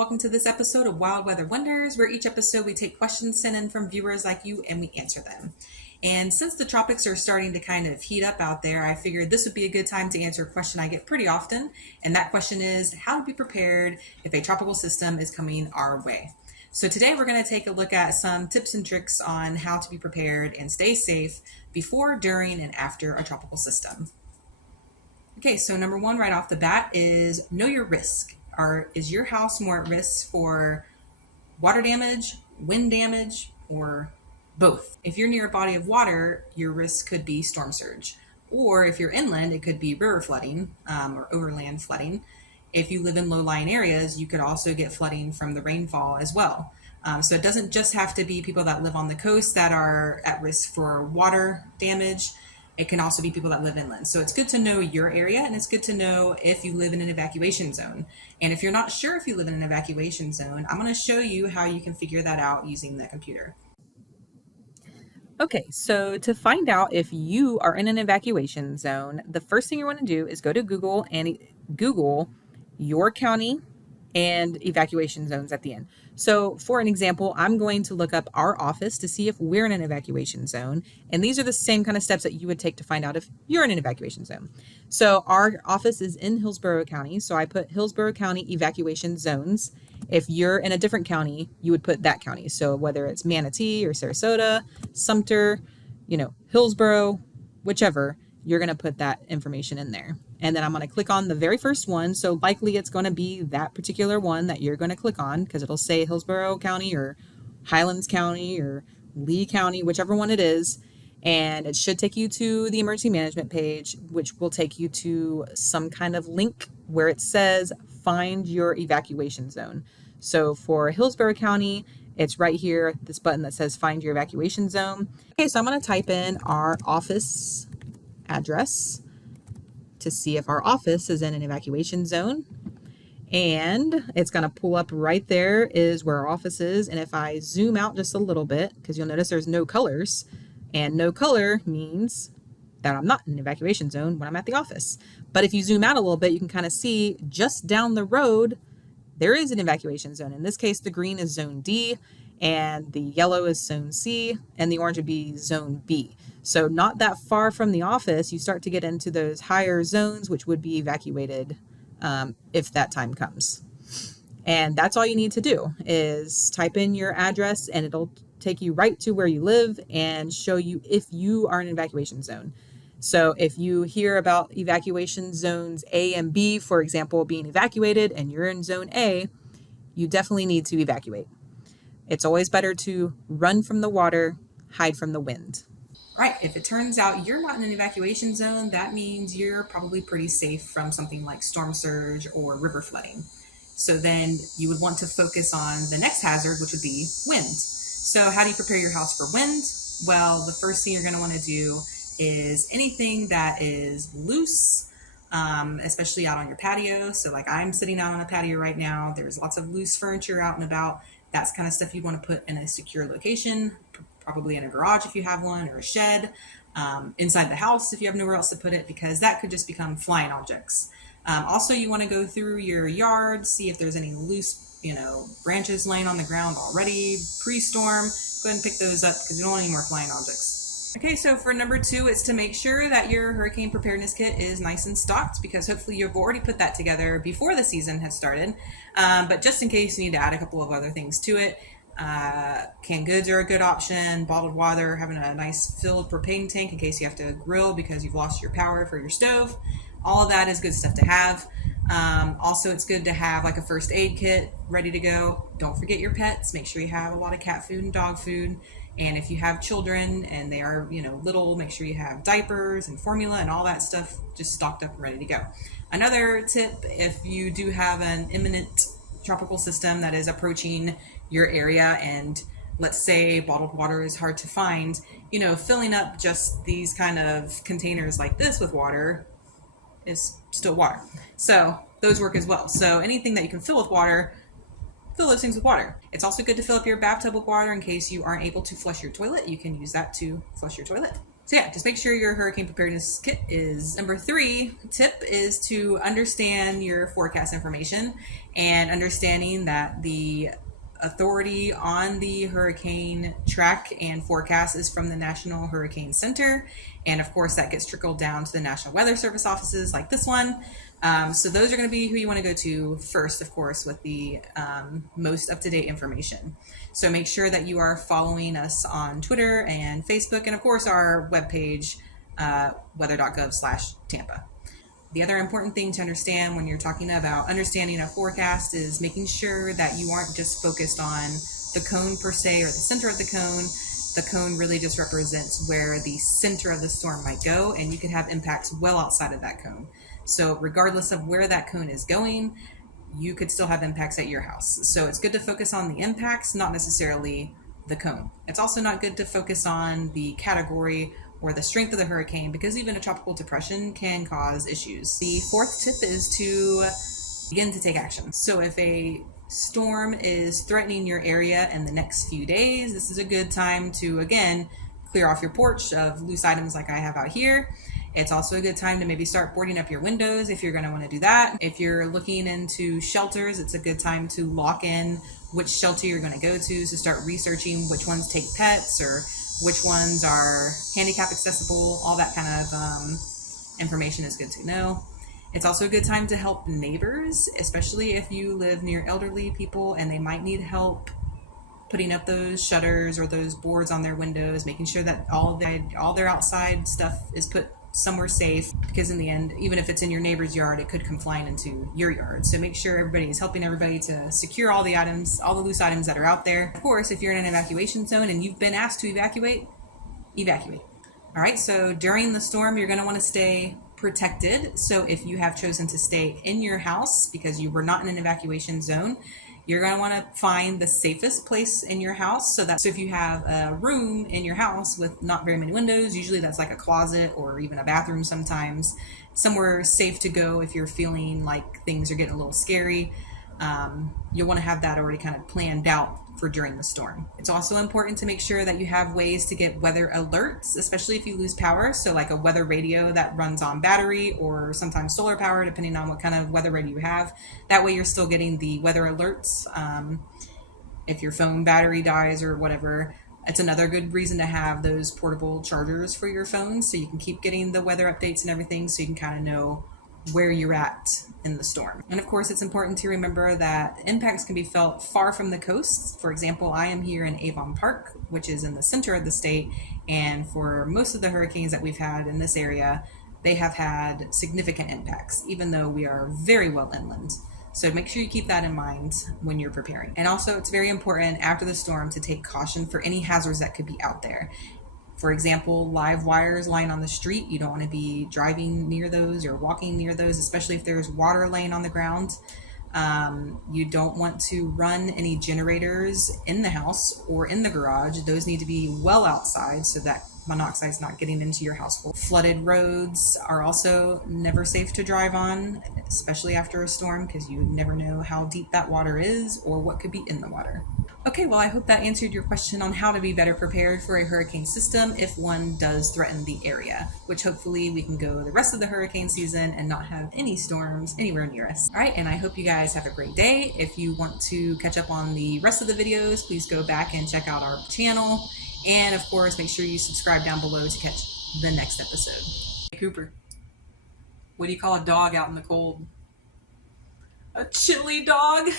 welcome to this episode of Wild Weather Wonders, where each episode we take questions sent in from viewers like you and we answer them. And since the tropics are starting to kind of heat up out there, I figured this would be a good time to answer a question I get pretty often. And that question is, how to be prepared if a tropical system is coming our way? So today we're going to take a look at some tips and tricks on how to be prepared and stay safe before, during, and after a tropical system. Okay, so number one right off the bat is know your risk. Is your house more at risk for water damage, wind damage, or both? If you're near a body of water, your risk could be storm surge. Or if you're inland, it could be river flooding or overland flooding. If you live in low-lying areas, you could also get flooding from the rainfall as well. So it doesn't just have to be people that live on the coast that are at risk for water damage. It can also be people that live inland. So it's good to know your area, and it's good to know if you live in an evacuation zone. And if you're not sure if you live in an evacuation zone, I'm going to show you how you can figure that out using the computer. Okay, so to find out if you are in an evacuation zone, the first thing you want to do is go to Google and Google your county and evacuation zones at the end. So for an example, I'm going to look up our office to see if we're in an evacuation zone. And these are the same kind of steps that you would take to find out if you're in an evacuation zone. So our office is in Hillsborough County. So I put Hillsborough County evacuation zones. If you're in a different county, you would put that county. So whether it's Manatee or Sarasota, Sumter, Hillsborough, whichever, you're going to put that information in there. And then I'm going to click on the very first one. So likely it's going to be that particular one that you're going to click on because it'll say Hillsborough County or Highlands County or Lee County, whichever one it is. And it should take you to the emergency management page, which will take you to some kind of link where it says find your evacuation zone. So for Hillsborough County, it's right here, this button that says find your evacuation zone. Okay, so I'm going to type in our office address to see if our office is in an evacuation zone. And it's going to pull up right there is where our office is. And if I zoom out just a little bit, because you'll notice there's no colors, and no color means that I'm not in an evacuation zone when I'm at the office. But if you zoom out a little bit, you can kind of see just down the road, there is an evacuation zone. In this case, the green is zone D, and the yellow is zone C, and the orange would be zone B. So not that far from the office, you start to get into those higher zones, which would be evacuated if that time comes. And that's all you need to do is type in your address, and it'll take you right to where you live and show you if you are in an evacuation zone. So if you hear about evacuation zones A and B, for example, being evacuated and you're in zone A, you definitely need to evacuate. It's always better to run from the water, hide from the wind. Right, if it turns out you're not in an evacuation zone, that means you're probably pretty safe from something like storm surge or river flooding. So then you would want to focus on the next hazard, which would be wind. So how do you prepare your house for wind? Well, the first thing you're going to want to do is anything that is loose, especially out on your patio. So like I'm sitting out on a patio right now. There's lots of loose furniture out and about. That's kind of stuff you want to put in a secure location, probably in a garage if you have one, or a shed, inside the house if you have nowhere else to put it, because that could just become flying objects. Also, you want to go through your yard, see if there's any loose branches laying on the ground already pre-storm. Go ahead and pick those up because you don't want any more flying objects. Okay, so for number 2, it's to make sure that your hurricane preparedness kit is nice and stocked, because hopefully you've already put that together before the season has started. But just in case you need to add a couple of other things to it, canned goods are a good option. Bottled water, having a nice filled propane tank in case you have to grill because you've lost your power for your stove. All of that is good stuff to have. Also, it's good to have like a first aid kit ready to go. Don't forget your pets. Make sure you have a lot of cat food and dog food. And if you have children and they are, little, make sure you have diapers and formula and all that stuff just stocked up and ready to go. Another tip, if you do have an imminent tropical system that is approaching your area, and let's say bottled water is hard to find, filling up just these kind of containers like this with water is still water. So those work as well. So anything that you can fill with water, fill those things with water. It's also good to fill up your bathtub with water in case you aren't able to flush your toilet. You can use that to flush your toilet. So yeah, just make sure your hurricane preparedness kit is. Number 3 tip is to understand your forecast information, and understanding that the authority on the hurricane track and forecast is from the National Hurricane Center. And of course, that gets trickled down to the National Weather Service offices like this one. So those are going to be who you want to go to first, of course, with the most up-to-date information. So make sure that you are following us on Twitter and Facebook, and of course our webpage, weather.gov/Tampa. The other important thing to understand when you're talking about understanding a forecast is making sure that you aren't just focused on the cone per se or the center of the cone. The cone really just represents where the center of the storm might go, and you can have impacts well outside of that cone. So regardless of where that cone is going, you could still have impacts at your house. So it's good to focus on the impacts, not necessarily the cone. It's also not good to focus on the category or the strength of the hurricane, because even a tropical depression can cause issues. The 4th tip is to begin to take action. So if a storm is threatening your area in the next few days, this is a good time to, again, clear off your porch of loose items like I have out here. It's also a good time to maybe start boarding up your windows if you're going to want to do that. If you're looking into shelters, it's a good time to lock in which shelter you're going to go to. So start researching which ones take pets or which ones are handicap accessible. All that kind of information is good to know. It's also a good time to help neighbors, especially if you live near elderly people and they might need help putting up those shutters or those boards on their windows, making sure that all their outside stuff is put somewhere safe, because in the end, even if it's in your neighbor's yard, it could come flying into your yard. So make sure everybody is helping everybody to secure all the items, all the loose items that are out there. Of course, if you're in an evacuation zone and you've been asked to evacuate. All right, so during the storm, you're going to want to stay protected. So if you have chosen to stay in your house because you were not in an evacuation zone, you're going to want to find the safest place in your house. So if you have a room in your house with not very many windows, usually that's like a closet or even a bathroom sometimes, somewhere safe to go if you're feeling like things are getting a little scary. You'll want to have that already kind of planned out for during the storm. It's also important to make sure that you have ways to get weather alerts, especially if you lose power. So like a weather radio that runs on battery or sometimes solar power, depending on what kind of weather radio you have. That way you're still getting the weather alerts. If your phone battery dies or whatever, it's another good reason to have those portable chargers for your phone, so you can keep getting the weather updates and everything, so you can kind of know where you're at in the storm. And of course, it's important to remember that impacts can be felt far from the coast. For example, I am here in Avon Park, which is in the center of the state, and for most of the hurricanes that we've had in this area, they have had significant impacts, even though we are very well inland. So make sure you keep that in mind when you're preparing. And also, it's very important after the storm to take caution for any hazards that could be out there. For example, live wires lying on the street. You don't want to be driving near those or walking near those, especially if there's water laying on the ground. You don't want to run any generators in the house or in the garage. Those need to be well outside so that monoxide is not getting into your household. Flooded roads are also never safe to drive on, especially after a storm, because you never know how deep that water is or what could be in the water. Okay, well, I hope that answered your question on how to be better prepared for a hurricane system if one does threaten the area, which hopefully we can go the rest of the hurricane season and not have any storms anywhere near us. All right, and I hope you guys have a great day. If you want to catch up on the rest of the videos, please go back and check out our channel. And of course, make sure you subscribe down below to catch the next episode. Hey, Cooper, what do you call a dog out in the cold? A chilly dog?